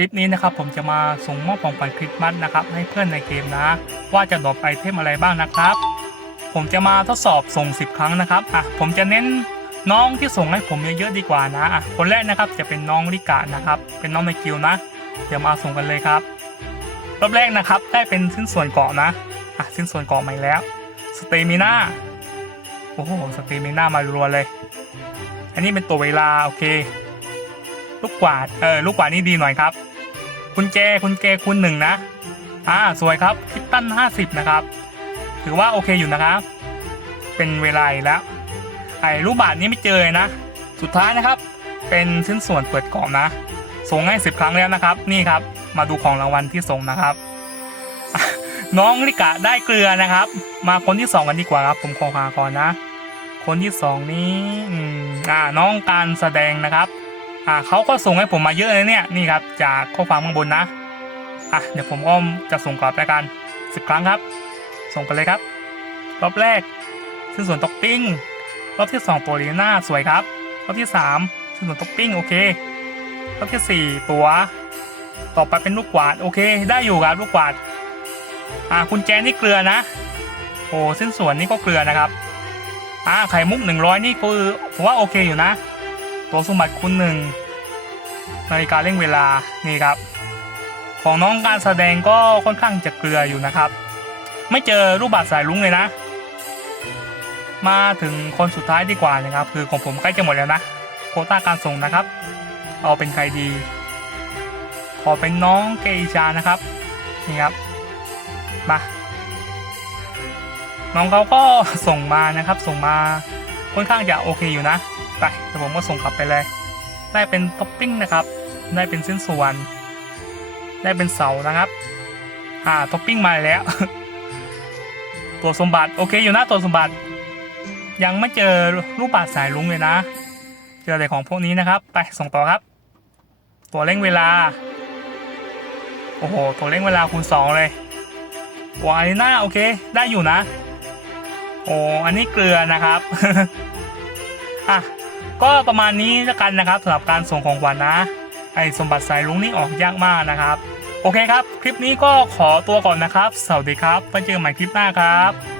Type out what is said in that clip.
คลิปนี้นะครับผมจะมาส่งมอบของขวัญคริสต์มาสนะครับให้เพื่อนในเกมนะ ว่าจะดรอปไอเทมอะไรบ้างนะครับ ผมจะมาทดสอบส่ง 10 ครั้งนะครับอะผมจะเน้นน้องที่ส่งให้ผมเยอะๆดีกว่านะอะคนแรกนะครับจะเป็นน้องลิกานะครับ เป็นน้องในกิลนะเดี๋ยวมาส่งกันเลยครับรอบแรกนะครับได้เป็นชิ้นส่วนเกาะนะอะชิ้นส่วนเกาะใหม่แล้วสเตมิน่าโอ้โหสเตมิน่ามารัวเลย อันนี้เป็นตัวเวลาโอเค ลูกกวาดเออลูกกวาดนี่ดีหน่อยครับ คุณเจคุณเจคุณหนึ่งนะ อ่า สวยครับ คิตตันห้าสิบนะครับ ถือว่าโอเคอยู่นะครับ เป็นเวลาแล้วไอ้รูปบาทนี้ไม่เจอเลยนะ สุดท้ายนะครับ เป็นชิ้นส่วนเปิดกล่องนะ ส่งให้สิบครั้งแล้วนะครับ นี่ครับ มาดูของรางวัลที่ส่งนะครับ น้องลิกะได้เกลือนะครับ มาคนที่สองกันดีกว่าครับ ผมขอหาก่อนนะ คนที่สองนี้ อ่า น้องการแสดงนะครับ อ่าเขาก็ส่งให้ผมมาเยอะเลยเนี่ยนี่ครับจากข้อความข้างบนนะอะเดี๋ยวผมก็จะส่งกลับแล้วกันสิบครั้งครับ ส่งไปเลยครับ รอบแรกชิ้นส่วนท็อปปิ้งรอบที่สองตัวลีน่าสวยครับ รอบที่สามชิ้นส่วนท็อปปิ้งโอเครอบที่สี่ตัว ต่อไปเป็นลูกกวาดโอเค ได้อยู่ครับลูกกวาดอ่าคุณแจนี่เกลือนะโอ้สิ้นส่วนนี่ก็เกลือนะครับอ่าไข่มุกหนึ่งร้อยนี่คือผมว่าโอเคอยู่นะ ตัวสมบัติคุณหนึ่งนาฬิกาเร่งเวลานี่ครับ ของน้องการแสดงก็ค่อนข้างจะเกลืออยู่นะครับ ไม่เจอรูปบัตรสายลุ้งเลยนะ มาถึงคนสุดท้ายดีกว่านะครับ คือของผมใกล้จะหมดแล้วนะโคต้าการส่งนะครับ เอาเป็นใครดี ขอเป็นน้องเกอิชานะครับนี่ครับมาน้องเขาก็ส่งมานะครับ ส่งมาค่อนข้างจะโอเคอยู่นะ ไปเดี๋ยวผมก็ส่งกลับไปเลย ได้เป็นท็อปปิ้งนะครับ ได้เป็นชิ้นส่วน ได้เป็นเสานะครับอ่าท็อปปิ้งมาแล้ว ตัวสมบัติโอเคอยู่นะตัวสมบัติ ยังไม่เจอรูปบาดสายลุงเลยนะ เจอแต่ของพวกนี้นะครับ ไปส่งต่อครับ ตัวเร่งเวลา โอ้โห ตัวเร่งเวลาคูณสองเลยตัวอารีนาโอเคได้อยู่นะ โอ้อันนี้เกลือนะครับ อะ ก็ประมาณนี้แล้วกันนะครับสำหรับการส่งของขวัญนะไอ้สมบัติสายลุงนี่ออกยากมากนะครับ โอเคครับ คลิปนี้ก็ขอตัวก่อนนะครับ สวัสดีครับไว้เจอกันใหม่คลิปหน้าครับ